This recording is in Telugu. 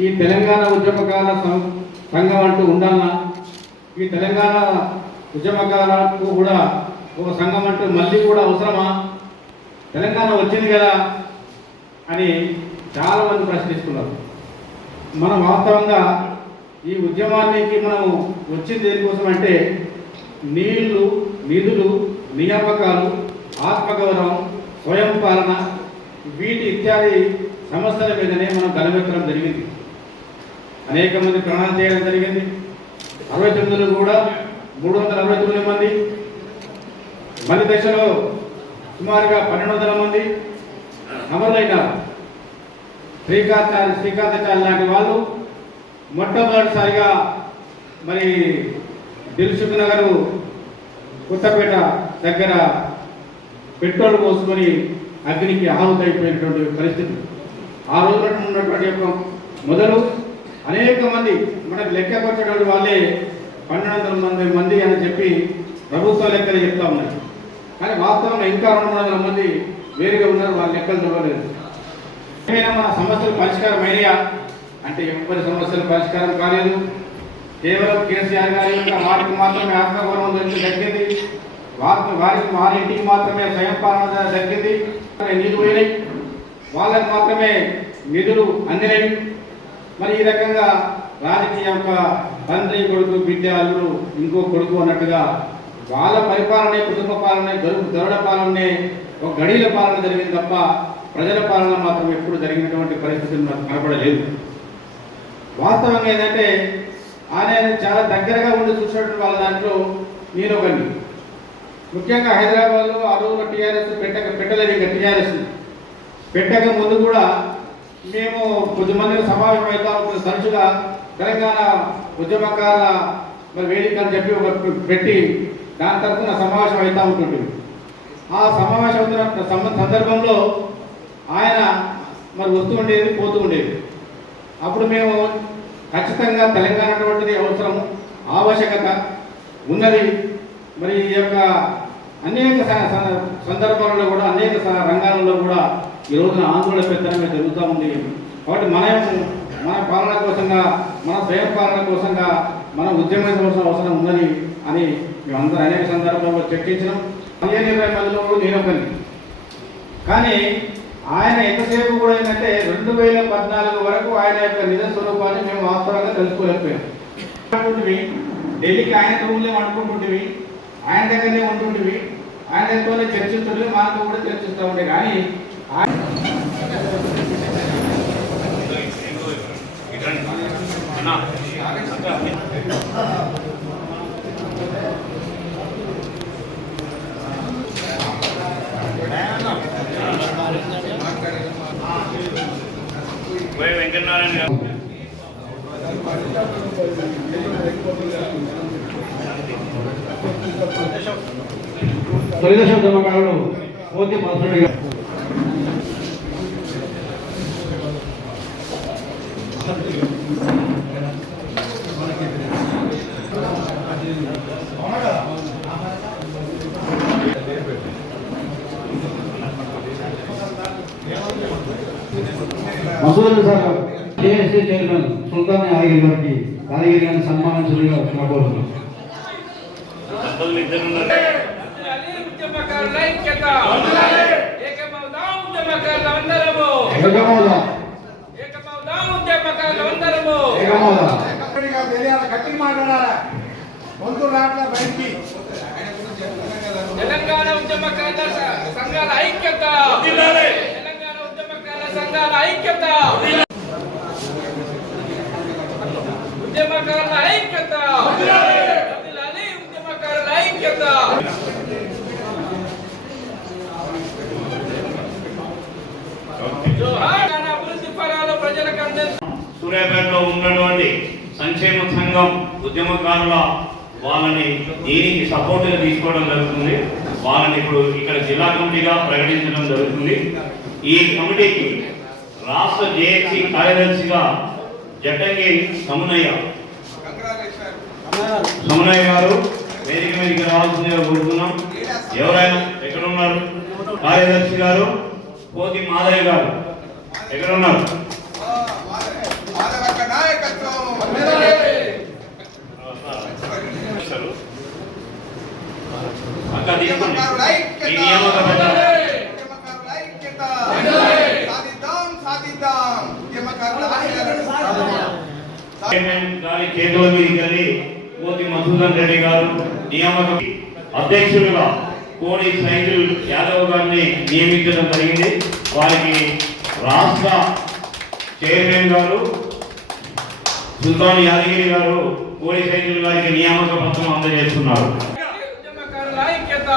ఈ తెలంగాణ ఉద్యమకాల సం- సంఘం అంటూ ఉండాలన్నా ఈ తెలంగాణ ఉద్యమకాలకు కూడా ఒక సంఘం అంటూ మళ్ళీ కూడా అవసరమా? తెలంగాణ వచ్చింది కదా అని చాలా మంది ప్రశ్నిస్తున్నారు. మనం వాస్తవంగా ఈ ఉద్యమానికి మనం వచ్చింది దేనికోసం అంటే నీళ్ళు నిధులు నియామకాలు ఆత్మగౌరవం స్వయం పాలన వీటి ఇత్యాది సమస్యల మీదనే మనం గలమెత్తడం జరిగింది. అనేక మంది ప్రాణాలు చేయడం జరిగింది. అరవై తొమ్మిదిలో కూడా మూడు వందల అరవై తొమ్మిది మంది మధ్య దశలో సుమారుగా పన్నెండు వందల మంది అమరులైన శ్రీకాంత్ శ్రీకాంతాచార్య లాంటి వాళ్ళు మొట్టమొదటిసారిగా మరి దిల్సుఖ్ నగర్ కొత్తపేట దగ్గర పెట్రోల్ పోసుకొని అగ్నికి ఆహుతైపోయినటువంటి పరిస్థితి. ఆ రోజున ఉన్నటువంటి యొక్క మొదలు అనేక మంది మనకు లెక్కకొచ్చేటువంటి వాళ్ళే పన్నెండు వందల మంది మంది అని చెప్పి ప్రభుత్వ లెక్కలు చెప్తా ఉన్నాయి కానీ వాస్తవంగా ఇంకా రెండు వందల మంది వేరుగా ఉన్నారు వాళ్ళ లెక్కలు చూడలేదు ఏమైనా మన సమస్యలు పరిష్కారం అయినాయా అంటే ఎవరి సమస్యలు పరిష్కారం కాలేదు. కేవలం కేసీఆర్ గారి యొక్క వారికి మాత్రమే ఆత్మగౌరవం దొరికి దక్కింది. వారికి వారికి వారి ఇంటికి మాత్రమే స్వయం పాలన దక్కింది. నిధులు పోయినాయి వాళ్ళకి మాత్రమే నిధులు అందినవి మరి ఈ రకంగా రాజకీయ యొక్క తండ్రి కొడుకు బిడ్డ అల్లుడు ఇంకో కొడుకు అన్నట్టుగా వాళ్ళ పరిపాలనే కుటుంబ పాలనే దొరుకు దొరడ పాలనే ఒక గడీల పాలన జరిగింది తప్ప ప్రజల పాలన మాత్రం ఎప్పుడు జరిగినటువంటి పరిస్థితులు నాకు కనపడలేదు. వాస్తవంగా ఏంటంటే ఆయన చాలా దగ్గరగా ఉండి చూసినటువంటి వాళ్ళ దాంట్లో నేను ఒకటి ముఖ్యంగా హైదరాబాద్లో ఆ రోజుల్లో టీఆర్ఎస్ పెట్టక పెట్టలేదు ఇంకా టీఆర్ఎస్ పెట్టక ముందు కూడా మేము కొద్దిమంది సమావేశం అవుతా. ఉంటుంది తరచుగా తెలంగాణ ఉద్యమకాల మరి వేదిక అని చెప్పి ఒక పెట్టి దాని తరఫున సమావేశం అవుతూ ఉంటుంది ఆ సమావేశం అవుతున్న సందర్భంలో ఆయన మరి వస్తూ ఉండేది పోతూ ఉండేది. అప్పుడు మేము ఖచ్చితంగా తెలంగాణ అటువంటిది అవసరం ఆవశ్యకత ఉన్నది. మరి ఈ యొక్క అనేక స- సందర్భాలలో కూడా అనేక రంగాలలో కూడా ఈ రోజున ఆందోళన పెద్దనమే జరుగుతూ ఉంది. కాబట్టి మన మన పాలన కోసంగా మన స్వయం పాలన కోసంగా మన ఉద్యమించవలసిన అవసరం ఉందని అని మేమందరూ అనేక సందర్భాల్లో చర్చించినాం. పదిహేను ఇరవై మందిలో నేను ఒకరిని. కానీ ఆయన ఎంతసేపు కూడా ఏంటంటే రెండు వేల పద్నాలుగు వరకు ఆయన యొక్క నిజ స్వరూపాన్ని మేము వాస్తవంగా తెలుసుకోలేకపోయాం. ఢిల్లీకి ఆయన రూమ్లే అనుకుంటుంటివి ఆయన దగ్గరనే ఉంటుంటివి ఆయన దగ్గరతోనే చర్చిస్తుంటే మనతో కూడా చర్చిస్తూ ఉండే. కానీ వెంకటనారాయణ గారు తొలిదశ ఉద్యమకారుడు Pothi మాధురుడి Masood sir JSC chairman Sultan Yadagiri గారికి యాదగిరి గారిని సన్మానించడంగా కోరుతున్నాం గట్టిగా మాట్లాడాలి గొంతు రాట్ల బయటికి తెలంగాణ ఉద్యమకారుల సంఘాల ఐక్యత. సంఘాల ఐక్యత. ఉద్యమకారుల ఐక్యత. ఉద్యమకారుల ఐక్యత. అభివృద్ధి ఫలాలు ప్రజలకు సూర్యాపేటలో ఉన్నటువంటి సంక్షేమ సంఘం ఉద్యమకారుల వాళ్ళని దీనికి సపోర్ట్గా తీసుకోవడం జరుగుతుంది. వాళ్ళని ఇప్పుడు ఇక్కడ జిల్లా కమిటీగా ప్రకటించడం జరుగుతుంది. ఈ కమిటీకి రాష్ట్ర జేఏసీ కార్యదర్శిగా జటకే సమనయ్య. సమనయ్య గారు వేదిక మీదకి రావాల్సిందిగా కోరుతున్నాం. ఎవరైనా ఎక్కడ ఉన్నారు? కార్యదర్శి గారు పోతి మాదయ్య గారు ఎక్కడ ఉన్నారు? అక్కడ ఈ నియామక గారి చేతుల మీదకి వెళ్ళి కోతి మధుసూదన్ రెడ్డి గారు నియామక అధ్యక్షులుగా కోడి సైకిల్ యాదవ్ గారిని నియమించడం జరిగింది. వారికి రాష్ట్ర చైర్మన్ గారు సుల్తాన్ యాదగిరి గారు కోడి సైకిల్ గారికి నియామక పత్రం అందజేస్తున్నారు. ఐక్యత.